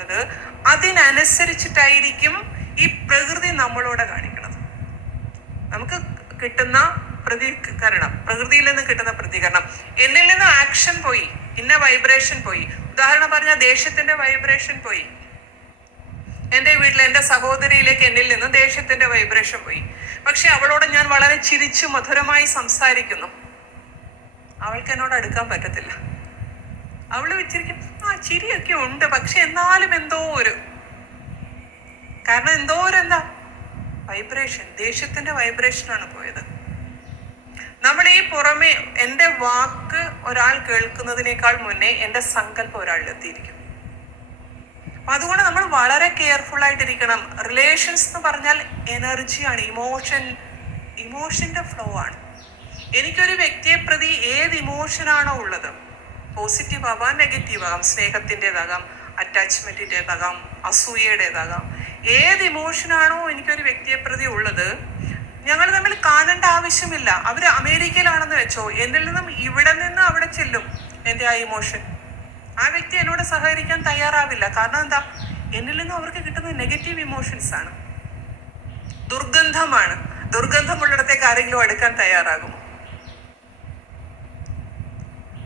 പോകുന്നത് അതിനനുസരിച്ചിട്ടായിരിക്കും ഈ പ്രകൃതി നമ്മളോട് കാണിക്കുന്നത് നമുക്ക് കിട്ടുന്ന പ്രതികരണം പ്രകൃതിയിൽ നിന്ന് കിട്ടുന്ന പ്രതികരണം. എന്നിൽ നിന്ന് ആക്ഷൻ പോയി ഇന്ന വൈബ്രേഷൻ പോയി. ഉദാഹരണം പറഞ്ഞ ദേഷ്യത്തിന്റെ വൈബ്രേഷൻ പോയി. എന്റെ വീട്ടിൽ എന്റെ സഹോദരിയിലേക്ക് എന്നിൽ നിന്ന് ദേഷ്യത്തിന്റെ വൈബ്രേഷൻ പോയി. പക്ഷെ അവളോട് ഞാൻ വളരെ ചിരിച്ചു മധുരമായി സംസാരിക്കുന്നു. അവൾക്ക് എന്നോട് അടുക്കാൻ പറ്റത്തില്ല. അവൾ വെച്ചിരിക്കും ആ ചിരിയൊക്കെ ഉണ്ട് പക്ഷെ എന്നാലും എന്തോ ഒരു കാരണം എന്തോ ഒരു എന്താ വൈബ്രേഷൻ ദേഷ്യത്തിന്റെ വൈബ്രേഷനാണ് പോയത്. നമ്മൾ ഈ പുറമെ എന്റെ വാക്ക് ഒരാൾ കേൾക്കുന്നതിനേക്കാൾ മുന്നേ എന്റെ സങ്കല്പം ഒരാളിലെത്തിയിരിക്കും അപ്പൊ അതുകൊണ്ട് നമ്മൾ വളരെ കെയർഫുൾ ആയിട്ടിരിക്കണം. റിലേഷൻസ് എന്ന് പറഞ്ഞാൽ എനർജിയാണ് ഇമോഷൻ ഇമോഷന്റെ ഫ്ലോ ആണ്. എനിക്കൊരു വ്യക്തിയെ പ്രതി ഏത് ഇമോഷനാണോ ഉള്ളത് പോസിറ്റീവ് ആവാം നെഗറ്റീവ് ആകാം സ്നേഹത്തിന്റെതാകാം അറ്റാച്ച്മെന്റിന്റെതാകാം അസൂയയുടേതാകാം. ഏത് ഇമോഷനാണോ എനിക്കൊരു വ്യക്തിയെ പ്രതി ഉള്ളത് ഞങ്ങൾ തമ്മിൽ കാണേണ്ട ആവശ്യമില്ല. അവർ അമേരിക്കയിലാണെന്ന് വെച്ചോ എന്നിൽ നിന്നും ഇവിടെ നിന്ന് അവിടെ ചെല്ലും എന്റെ ആ ഇമോഷൻ ആ വ്യക്തി എന്നോട് സഹകരിക്കാൻ തയ്യാറാവില്ല. കാരണം എന്താ? എന്നിൽ നിന്നും അവർക്ക് കിട്ടുന്ന നെഗറ്റീവ് ഇമോഷൻസ് ആണ്. ദുർഗന്ധമാണ്. ദുർഗന്ധമുള്ളിടത്തേക്ക് ആരെങ്കിലും അടുക്കാൻ തയ്യാറാകുമോ?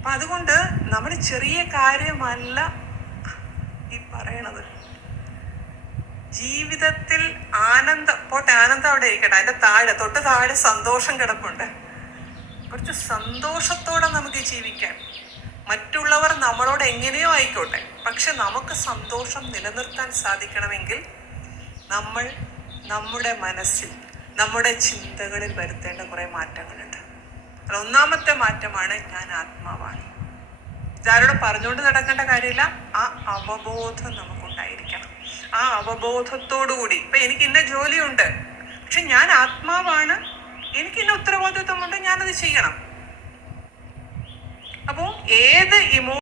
അപ്പൊ അതുകൊണ്ട് നമ്മൾ ചെറിയ കാര്യമല്ല ഈ പറയണത്. ജീവിതത്തിൽ ആനന്ദം പോട്ടെ ആനന്ദം അവിടെ ഇരിക്കട്ടെ. അതിന്റെ താഴെ തൊട്ട് താഴെ സന്തോഷം കിടപ്പുണ്ട്. കുറച്ച് സന്തോഷത്തോടെ നമുക്ക് ജീവിക്കാം. മറ്റുള്ളവർ നമ്മളോട് എങ്ങനെയോ ആയിക്കോട്ടെ. പക്ഷെ നമുക്ക് സന്തോഷം നിലനിർത്താൻ സാധിക്കണമെങ്കിൽ നമ്മൾ നമ്മുടെ മനസ്സിൽ നമ്മുടെ ചിന്തകളിൽ വരുത്തേണ്ട കുറെ മാറ്റങ്ങളുണ്ട്. ഒന്നാമത്തെ മാറ്റമാണ് ഞാൻ ആത്മാവാണ്. ഇതാരോട് പറഞ്ഞുകൊണ്ട് നടക്കേണ്ട കാര്യമില്ല. ആ അവബോധം നമുക്കുണ്ടായിരിക്കണം. ആ അവബോധത്തോടുകൂടി. ഇപ്പൊ എനിക്ക് ഇന്ന ജോലിയുണ്ട്. പക്ഷെ ഞാൻ ആത്മാവാണ്. എനിക്ക് ഇന്ന ഉത്തരവാദിത്വമുണ്ട്. ഞാനത് ചെയ്യണം. അപ്പോൾ ഏത് ഇമോ